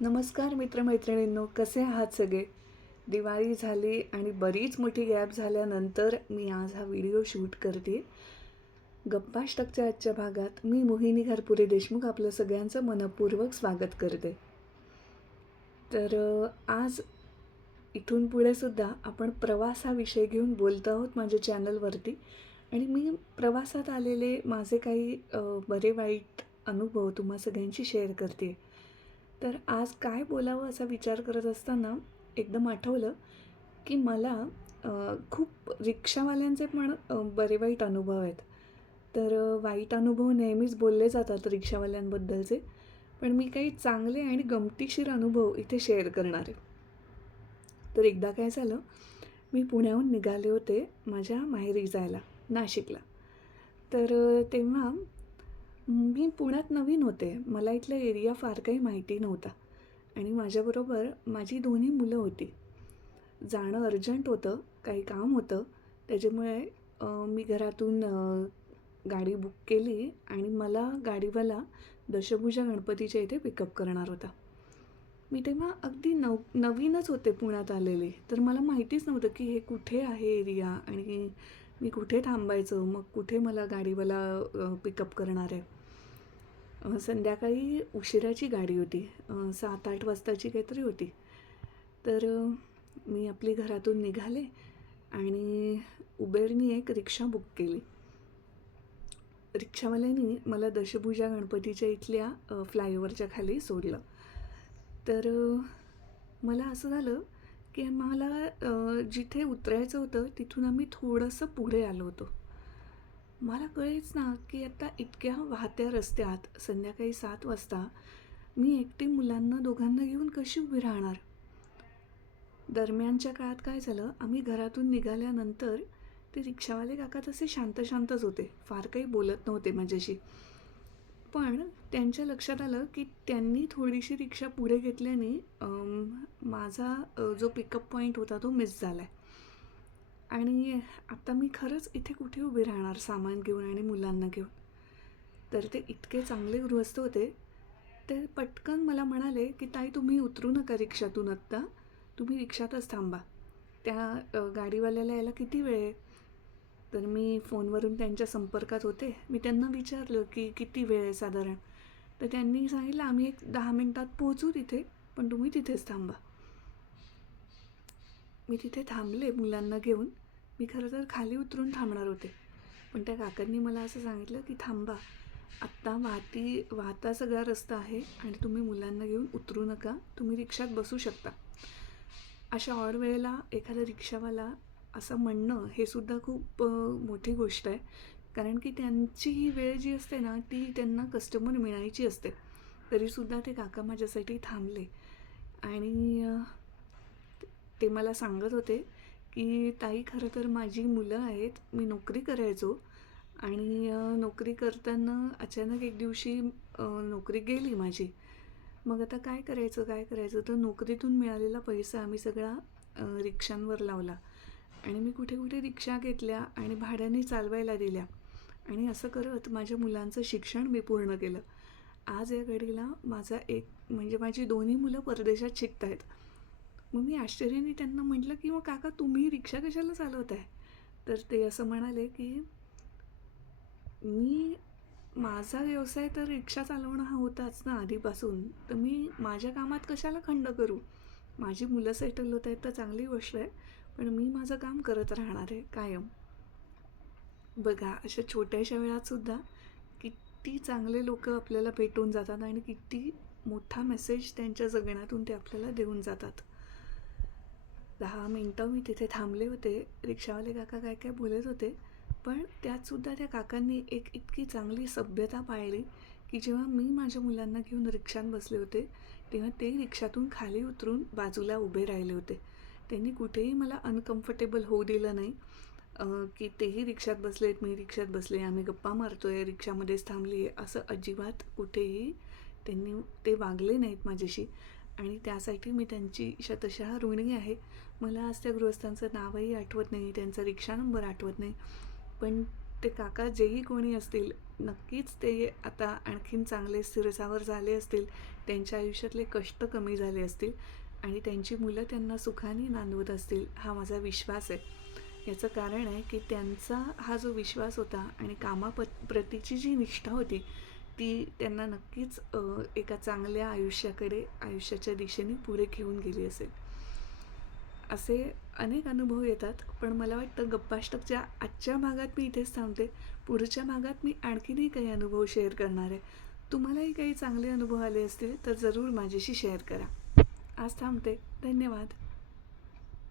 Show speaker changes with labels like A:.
A: नमस्कार मित्रमैत्रिणींनो कसे आहात सगळे? दिवाळी झाली आणि बरीच मोठी गॅप झाल्यानंतर मी आज हा व्हिडिओ शूट करते. गप्पाष्टकच्या आजच्या भागात. मी मोहिनी घरपुरे देशमुख आपलं सगळ्यांचं मनपूर्वक स्वागत करते. तर आज इथून पुढे सुद्धा आपण प्रवास हा विषय घेऊन बोलत आहोत माझ्या चॅनलवरती. आणि मी प्रवासात आलेले माझे काही बरे वाईट अनुभव तुम्हा सगळ्यांशी शेअर करते. तर आज काय बोलावं असा विचार करत असताना एकदम आठवलं की मला खूप रिक्षावाल्यांचे पण बरे वाईट अनुभव आहेत. तर वाईट अनुभव नेहमीच बोलले जातात रिक्षावाल्यांबद्दलचे पण मी काही चांगले आणि गमतीशीर अनुभव इथे शेअर करणार आहे. तर एकदा काय झालं मी पुण्याहून निघाले होते माझ्या माहेरी जायला नाशिकला. तर तेव्हा मी पुण्यात नवीन होते. मला इथला एरिया फार काही माहिती नव्हता. आणि माझ्याबरोबर माझी दोन्ही मुलं होती. जाणं अर्जंट होतं. काही काम होतं. त्याच्यामुळे मी घरातून गाडी बुक केली आणि मला गाडीवाला दशभुजा गणपतीच्या इथे पिकअप करणार होता. मी तेव्हा अगदी नव नवीनच होते पुण्यात आलेले. तर मला माहितीच नव्हतं की हे कुठे आहे एरिया आणि मी कुठे थांबायचं? मग कुठे मला गाडीवाला पिकअप करणार आहे? संध्याकाळी उशिराची गाडी होती. सात आठ वाजताची काहीतरी होती. तर मी आपली घरातून निघाले आणि उबेरनी एक रिक्षा बुक केली. रिक्षावाल्यानी मला दशभुजा गणपतीच्या इथल्या फ्लायओव्हरच्या खाली सोडलं. तर मला असं झालं की मला जिथे उतरायचं होतं तिथून आम्ही थोडंसं पुढे आलो होतो. मला कळेच ना की आता इतक्या वाहत्या रस्त्यात संध्याकाळी सात वाजता मी एकटी मुलांना दोघांना घेऊन कशी उभी राहणार? दरम्यानच्या काळात काय झालं? आम्ही घरातून निघाल्यानंतर ते रिक्षावाले काका तसे शांत शांतच होते. फार काही बोलत नव्हते माझ्याशी. पण त्यांच्या लक्षात आलं की त्यांनी थोडीशी रिक्षा पुढे घेतल्याने माझा जो पिकअप पॉईंट होता तो मिस झाला आहे आणि आता मी खरंच इथे कुठे उभी राहणार? सामान घेऊन आणि मुलांना घेऊन. तर ते इतके चांगले गृहस्थ होते ते पटकन मला म्हणाले की ताई तुम्ही उतरू नका रिक्षातून आत्ता. तुम्ही रिक्षातच थांबा. त्या गाडीवाल्याला यायला किती वेळ आहे? तर मी फोनवरून त्यांच्या संपर्कात होते. मी त्यांना विचारलं की किती वेळ आहे साधारण? तर त्यांनी सांगितलं आम्ही एक दहा मिनटात पोहोचू तिथे पण तुम्ही तिथेच थांबा. मी तिथे थांबले मुलांना घेऊन. मी खरं तर खाली उतरून थांबणार होते. पण त्या काकांनी मला असं सांगितलं की थांबा. आत्ता वाहती वाहता सगळा रस्ता आहे आणि तुम्ही मुलांना घेऊन उतरू नका. तुम्ही रिक्षात बसू शकता. अशा ऑड वेळेला एखादा रिक्षावाला असं म्हणणं हे सुद्धा खूप मोठी गोष्ट आहे. कारण की त्यांची ही वेळ जी असते ना ती त्यांना कस्टमर मिळायची असते. तरीसुद्धा ते काका माझ्यासाठी थांबले. आणि ते मला सांगत होते की ताई खरं तर माझी मुलं आहेत मी नोकरी करायचो. आणि नोकरी करताना अचानक एक दिवशी नोकरी गेली माझी. मग आता काय करायचं काय करायचं? तर नोकरीतून मिळालेला पैसा आम्ही सगळा रिक्षांवर लावला. आणि मी कुठे कुठे रिक्षा घेतल्या आणि भाड्याने चालवायला दिल्या. आणि असं करत माझ्या मुलांचं शिक्षण मी पूर्ण केलं. आज या घडीला माझा एक म्हणजे माझी दोन्ही मुलं परदेशात शिकत आहेत मग मी आश्चर्याने त्यांना म्हटलं की मग काका तुम्ही रिक्षा कशाला चालवत आहे तर ते असं म्हणाले की मी माझा व्यवसाय तर रिक्षा चालवणं हा होताच ना आधीपासून. तर मी माझ्या कामात कशाला खंड करू? माझी मुलं सेटल होत आहेत तर चांगली गोष्ट आहे. पण मी माझं काम करत राहणार आहे कायम. बघा अशा छोट्याशा वेळातसुद्धा किती चांगले लोक आपल्याला भेटून जातात आणि किती मोठा मेसेज त्यांच्या जगण्यातून ते आपल्याला देऊन जातात. दहा मिनटं मी तिथे थांबले होते. रिक्षावाले काका काय काय बोलत होते पण त्यातसुद्धा त्या काकांनी एक इतकी चांगली सभ्यता पाळली की जेव्हा मी माझ्या मुलांना घेऊन रिक्षात बसले होते तेव्हा ते रिक्षातून खाली उतरून बाजूला उभे राहिले होते. त्यांनी कुठेही मला अनकम्फर्टेबल होऊ दिलं नाही. की तेही रिक्षात बसलेत मी रिक्षात बसले आम्ही गप्पा मारतो आहे रिक्षामध्येच थांबली आहे असं अजिबात कुठेही त्यांनी ते वागले नाहीत माझ्याशी. आणि त्यासाठी मी त्यांची शतशः ऋणी आहे. मला आज त्या गृहस्थांचं नावही आठवत नाही त्यांचा रिक्षा नंबर आठवत नाही. पण ते काका जेही कोणी असतील नक्कीच ते आता आणखीन चांगले स्थिरसावर झाले असतील त्यांच्या आयुष्यातले कष्ट कमी झाले असतील आणि त्यांची मुलं त्यांना सुखाने नांदवत असतील हा माझा विश्वास आहे. याचं कारण आहे की त्यांचा हा जो विश्वास होता आणि कामापत प्रतीची जी निष्ठा होती ती त्यांना नक्कीच एका चांगल्या आयुष्याकडे आयुष्याच्या दिशेने पुढे घेऊन गेली असेल. असे अनेक अनुभव येतात पण मला वाटतं गप्पाष्टकच्या आजच्या भागात मी इथेच थांबते. पुढच्या भागात मी आणखीनही काही अनुभव शेअर करणार आहे. तुम्हालाही काही चांगले अनुभव आले असतील तर जरूर माझ्याशी शेअर करा. आज थांबते. धन्यवाद.